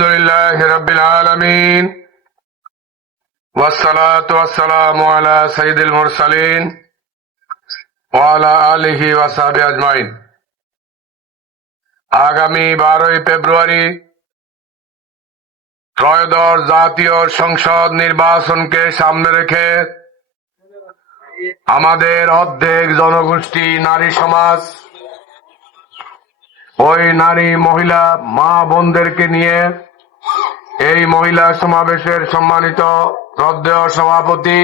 لله رب العالمين والصلاة والسلام على سيد المرسلين وعلى آله وصحبه أجمعين। আগামী 12 ফেব্রুয়ারি ত্রয়োদশ জাতীয় সংসদ নির্বাচনকে সামনে রেখে আমাদের অর্ধেক জনগোষ্ঠী নারী সমাজ ওই নারী মহিলা মা বোনদেরকে নিয়ে এই মহিলা সমাবেশের সম্মানিত শ্রদ্ধেয় সভাপতি,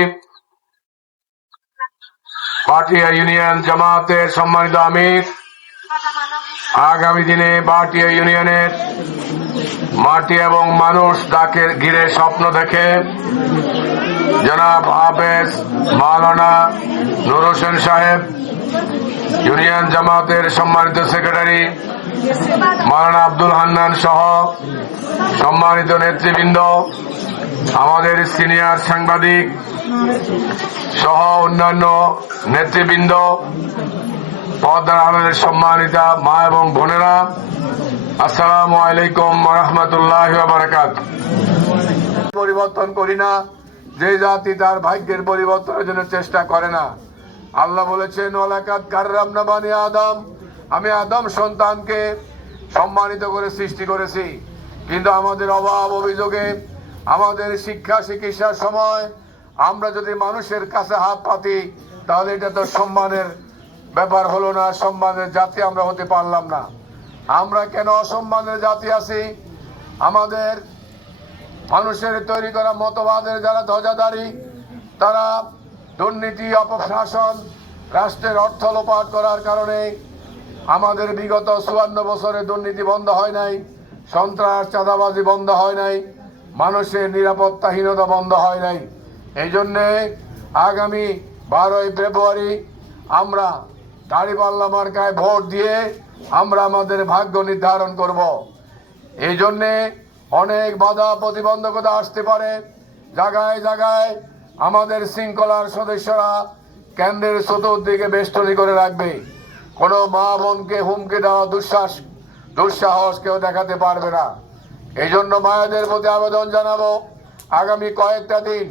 ভাটিয়া ইউনিয়ন জামাতের সম্মানিত আমির, আগামী দিনে ভাটিয়া ইউনিয়নের মাটি এবং মানুষ তাকে ঘিরে স্বপ্ন দেখে জনাব হাফেজ মাওলানা নূর হোসেন সাহেব, ইউনিয়ন জামাতের সম্মানিত সেক্রেটারি মাওলানা আব্দুল হান্নান সহ সম্মানিত নেতৃবৃন্দ, আমাদের সিনিয়র সাংবাদিক সহ অন্যান্য নেতৃবৃন্দ, পর্দার আড়ালের সম্মানিতা মা এবং বোনেরা, আসসালামু আলাইকুম ওয়া রাহমাতুল্লাহি ওয়া বারাকাতুহু। পরিবর্তন করি না, যে জাতি তার ভাগ্যের পরিবর্তনের জন্য চেষ্টা করে না। আল্লাহ বলেছেন, ওয়ালাকাদ কাররামনা বানি আদম, আমি আদম সন্তানকে সম্মানিত করে সৃষ্টি করেছি। কিন্তু আমাদের অভাব অভিযোগে, আমাদের শিক্ষা চিকিৎসার সময় আমরা যদি মানুষের কাছে হাত পাতি, তাহলে এটা তো সম্মানের ব্যাপার হলো না, সম্মানের জাতি আমরা হতে পারলাম না। আমরা কেন অসম্মানের জাতি আছি? আমাদের মানুষের তৈরি করা মতবাদের যারা ধ্বজাধারী, তারা দুর্নীতি, অপশাসন, রাষ্ট্রের অর্থ লোপাট করার কারণে আমাদের বিগত 54 বছরে দুর্নীতি বন্ধ হয় নাই, সন্ত্রাস চাঁদাবাজি বন্ধ হয় নাই, মানুষের নিরাপত্তাহীনতা বন্ধ হয় নাই। এই জন্যে আগামী 12 ফেব্রুয়ারি আমরা দাঁড়িপাল্লা মার্কায় ভোট দিয়ে আমরা আমাদের ভাগ্য নির্ধারণ করব। এই জন্যে অনেক বাধা প্রতিবন্ধকতা আসতে পারে। জায়গায় জায়গায় আমাদের শৃঙ্খলার সদস্যরা কেন্দ্রের চতুর্দিকে বেষ্টনী করে রাখবে। কোনো মা বোনকে হুমকি দেওয়া দুঃসাহস কেউ দেখাতে পারবে না। এই জন্য মায়েদের প্রতি আবেদন জানাবো, আগামী কয়েকটা দিন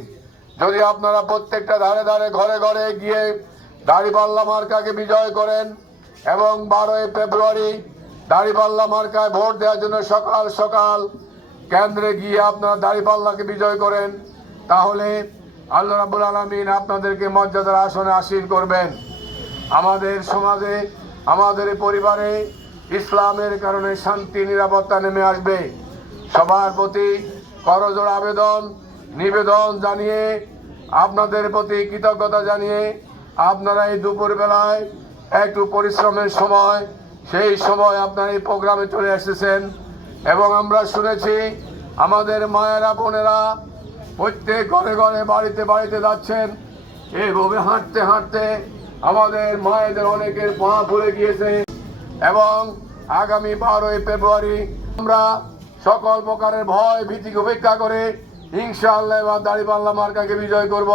যদি আপনারা প্রত্যেকটা ধারে ধারে ঘরে ঘরে গিয়ে দাঁড়িপাল্লা মার্কাকে বিজয় করেন এবং 12 ফেব্রুয়ারি দাঁড়িপাল্লা মার্কায় ভোট দেওয়ার জন্য সকাল সকাল কেন্দ্রে গিয়ে আপনারা দাঁড়িপাল্লাকে বিজয় করেন, তাহলে আল্লাহ রাব্বুল আলামিন আপনাদেরকে মর্যাদার আসনে আসীন করবেন। আমাদের সমাজে, আমাদের পরিবারে ইসলামের কারণে শান্তি নিরাপত্তা নেমে আসবে। সবার প্রতি করজোড় আবেদন নিবেদন জানিয়ে, আপনাদের প্রতি কৃতজ্ঞতা জানিয়ে, আপনারা এই দুপুর বেলায় একটু পরিশ্রমের সময়, সেই সময় আপনারা এই প্রোগ্রামে চলে এসেছেন এবং আমরা শুনেছি আমাদের মায়েরা বোনেরা প্রত্যেক ঘরে ঘরে বাড়িতে বাড়িতে যাচ্ছেন। এইভাবে হাঁটতে হাঁটতে আমাদের মায়েদের অনেকের পা ফুলে গিয়েছে এবং আগামী 12 ফেব্রুয়ারি আমরা সকল প্রকারের ভয় ভীতিকে উপেক্ষা করে ইনশাআল্লাহ এবার দাঁড়িপাল্লা মার্কাকে বিজয় করব।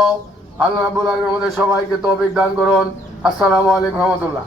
আল্লাহ রাব্বুল আলামিন আমাদের সবাইকে তৌফিক দান করুন। আসসালামু আলাইকুম ওয়া রাহমাতুল্লাহ।